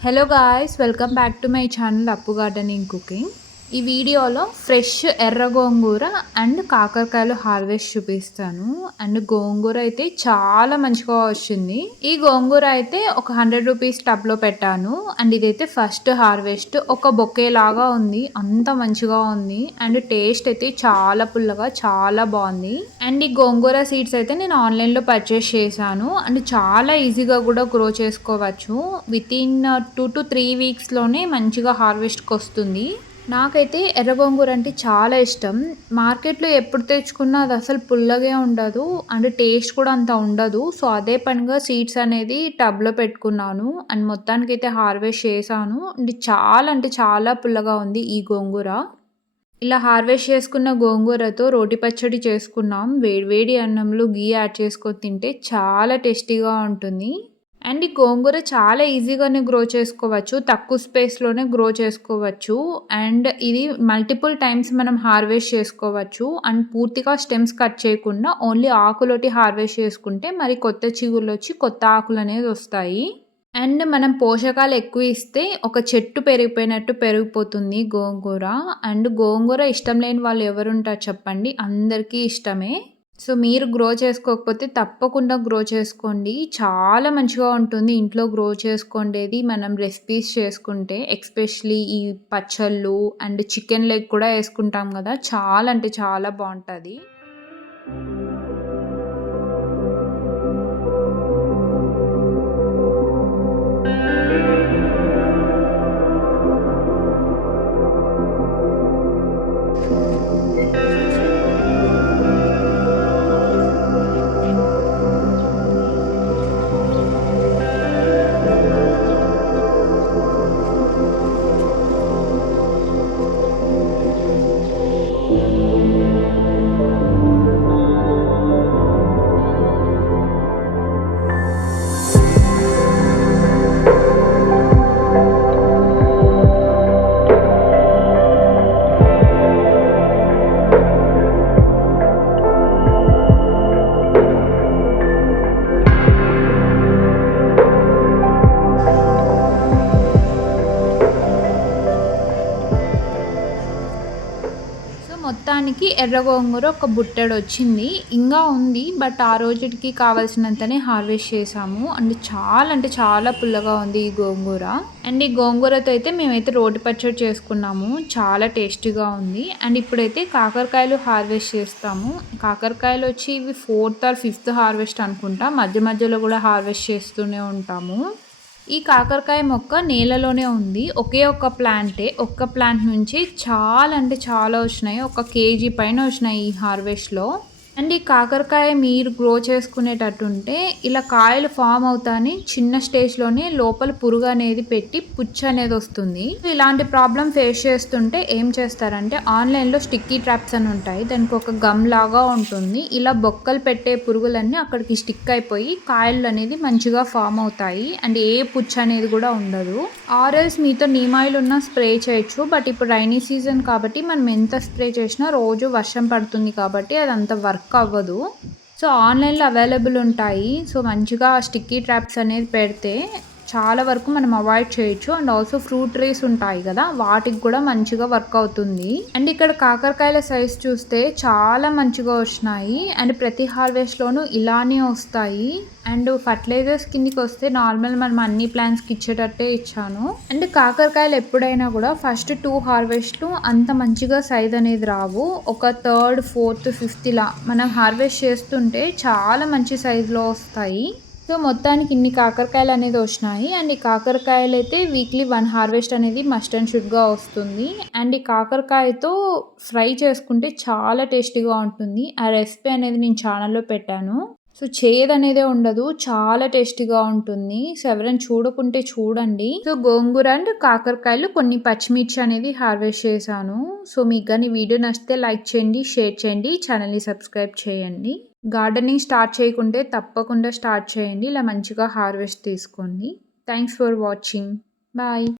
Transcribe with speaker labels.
Speaker 1: Hello guys welcome back to my channel Appu gardening cooking ఈ వీడియోలో fresh ఎర్ర గోంగూర అండ్ కాకరకాయలు హార్వెస్ట్ చూపిస్తాను. అండ్ గోంగూర అయితే చాలా మంచిగా వచ్చింది. ఈ గోంగూర అయితే ఒక హండ్రెడ్ రూపీస్ టబ్లో పెట్టాను. అండ్ ఇదైతే ఫస్ట్ హార్వెస్ట్ ఒక బొకే లాగా ఉంది. అంత మంచిగా ఉంది. అండ్ టేస్ట్ అయితే చాలా పుల్లగా చాలా బాగుంది. అండ్ ఈ గోంగూర సీడ్స్ అయితే నేను ఆన్లైన్లో పర్చేస్ చేశాను. అండ్ చాలా ఈజీగా కూడా గ్రో చేసుకోవచ్చు. With in two to three వీక్స్లోనే మంచిగా హార్వెస్ట్కి వస్తుంది. నాకైతే ఎర్ర గోంగూర అంటే చాలా ఇష్టం. మార్కెట్లో ఎప్పుడు తెచ్చుకున్నా అది అసలు పుల్లగా ఉండదు. అండ్ టేస్ట్ కూడా అంత ఉండదు. సో అదే పనిగా సీడ్స్ అనేది టబ్లో పెట్టుకున్నాను. అండ్ మొత్తానికి అయితే హార్వెస్ట్ చేశాను. అండ్ చాలా అంటే చాలా పుల్లగా ఉంది ఈ గోంగూర. ఇలా హార్వెస్ట్ చేసుకున్న గోంగూరతో రోటి పచ్చడి చేసుకున్నాం. వేడివేడి అన్నంలో గీ యాడ్ చేసుకొని తింటే చాలా టేస్టీగా ఉంటుంది. అండ్ ఈ గోంగూర చాలా ఈజీగానే గ్రో చేసుకోవచ్చు తక్కువ స్పేస్లోనే గ్రో చేసుకోవచ్చు. అండ్ ఇది మల్టిపుల్ టైమ్స్ మనం హార్వెస్ట్ చేసుకోవచ్చు. అండ్ పూర్తిగా స్టెమ్స్ కట్ చేయకుండా ఓన్లీ ఆకులోటి హార్వెస్ట్ చేసుకుంటే మరి కొత్త చిగుళ్ళు వచ్చి కొత్త ఆకులు అనేది వస్తాయి. అండ్ మనం పోషకాలు ఎక్కువ ఇస్తే ఒక చెట్టు పెరిగిపోయినట్టు పెరిగిపోతుంది గోంగూర. అండ్ గోంగూర ఇష్టం లేని వాళ్ళు ఎవరుంటారు చెప్పండి? అందరికీ ఇష్టమే. సో మీరు గ్రో చేసుకోకపోతే తప్పకుండా గ్రో చేసుకోండి. చాలా మంచిగా ఉంటుంది ఇంట్లో గ్రో చేసుకోండేది. మనం రెసిపీస్ చేసుకుంటే ఎక్స్పెషలీ ఈ పచ్చళ్ళు అండ్ చికెన్ లెగ్ కూడా వేసుకుంటాం కదా. చాలా అంటే చాలా బాగుంటుంది. మొత్తానికి ఎర్ర గోంగూర ఒక బుట్టెడు వచ్చింది ఇంకా ఉంది బట్ ఆ రోజుకి కావాల్సినంతనే హార్వెస్ట్ చేసాము. అండ్ చాలా అంటే చాలా పుల్లగా ఉంది ఈ గోంగూర. అండ్ ఈ గోంగూరతో అయితే మేమైతే రోటి పచ్చడి చేసుకున్నాము. చాలా టేస్టీగా ఉంది. అండ్ ఇప్పుడైతే కాకరకాయలు హార్వెస్ట్ చేస్తాము. కాకరకాయలు వచ్చి ఇవి ఫోర్త్ ఆర్ ఫిఫ్త్ హార్వెస్ట్ అనుకుంటా. మధ్య మధ్యలో కూడా హార్వెస్ట్ చేస్తూనే ఉంటాము. ఈ కాకరకాయ మొక్క నేలలోనే ఉంది. ఒకే ఒక్క ప్లాంటే. ఒక్క ప్లాంట్ నుంచి చాలా అంటే చాలా వచ్చినాయి. ఒక కేజీ పైన వచ్చినాయి ఈ హార్వెస్ట్లో. అండ్ ఈ కాకరకాయ మీరు గ్రో చేసుకునేటట్టుంటే ఇలా కాయలు ఫామ్ అవుతాని చిన్న స్టేజ్లోనే లోపల పురుగు అనేది పెట్టి పుచ్చు అనేది వస్తుంది. ఇలాంటి ప్రాబ్లం ఫేస్ చేస్తుంటే ఏం చేస్తారంటే ఆన్లైన్లో స్టిక్కీ ట్రాప్స్ అని ఉంటాయి. దానికి ఒక గమ్ లాగా ఉంటుంది. ఇలా బొక్కలు పెట్టే పురుగులన్నీ అక్కడికి స్టిక్ అయిపోయి కాయలు అనేది మంచిగా ఫామ్ అవుతాయి. అండ్ ఏ పుచ్చు అనేది కూడా ఉండదు. ఆర్ఎల్స్ మీతో నీమాయిల్ ఉన్న స్ప్రే చేయొచ్చు. బట్ ఇప్పుడు రైనీ సీజన్ కాబట్టి మనం ఎంత స్ప్రే చేసినా రోజు వర్షం పడుతుంది కాబట్టి అది అంత వర్క్ వర్క్ అవ్వదు. సో ఆన్లైన్లో అవైలబుల్ ఉంటాయి. సో మంచిగా స్టిక్కీ ట్రాప్స్ అనేది పెడితే చాలా వరకు మనం అవాయిడ్ చేయొచ్చు. అండ్ ఆల్సో ఫ్రూట్ ట్రీస్ ఉంటాయి కదా వాటికి కూడా మంచిగా వర్క్ అవుతుంది. అండ్ ఇక్కడ కాకరకాయల సైజ్ చూస్తే చాలా మంచిగా వచ్చినాయి. అండ్ ప్రతి హార్వెస్ట్లోనూ ఇలానే వస్తాయి. అండ్ ఫర్టిలైజర్స్ కిందికి వస్తే నార్మల్ మనం అన్ని ప్లాంట్స్కి ఇచ్చేటట్టే ఇచ్చాను. అండ్ కాకరకాయలు ఎప్పుడైనా కూడా ఫస్ట్ టూ హార్వెస్ట్లు అంత మంచిగా సైజ్ అనేది రావు. ఒక థర్డ్ ఫోర్త్ ఫిఫ్త్ ఇలా మనం హార్వెస్ట్ చేస్తుంటే చాలా మంచి సైజులో వస్తాయి. సో మొత్తానికి ఇన్ని కాకరకాయలు అనేది వచ్చినాయి. అండ్ ఈ కాకరకాయలు అయితే వీక్లీ వన్ హార్వెస్ట్ అనేది మస్ట్ అండ్ షుడ్గా వస్తుంది. అండ్ ఈ కాకరకాయతో ఫ్రై చేసుకుంటే చాలా టేస్టీగా ఉంటుంది. ఆ రెసిపీ అనేది నేను ఛానల్లో పెట్టాను. సో చేదు ఉండదు చాలా టేస్టీగా ఉంటుంది. సో ఎవరైనా చూడకుంటే చూడండి. సో గోంగూర అండ్ కాకరకాయలు కొన్ని పచ్చిమిర్చి అనేది హార్వెస్ట్ చేశాను. సో మీకు కానీ వీడియో నచ్చితే లైక్ చేయండి షేర్ చేయండి ఛానల్ని సబ్స్క్రైబ్ చేయండి. గార్డెనింగ్ స్టార్ట్ చేయకుంటే తప్పకుండా స్టార్ట్ చేయండి. ఇలా మంచిగా హార్వెస్ట్ తీసుకోండి. Thanks for watching bye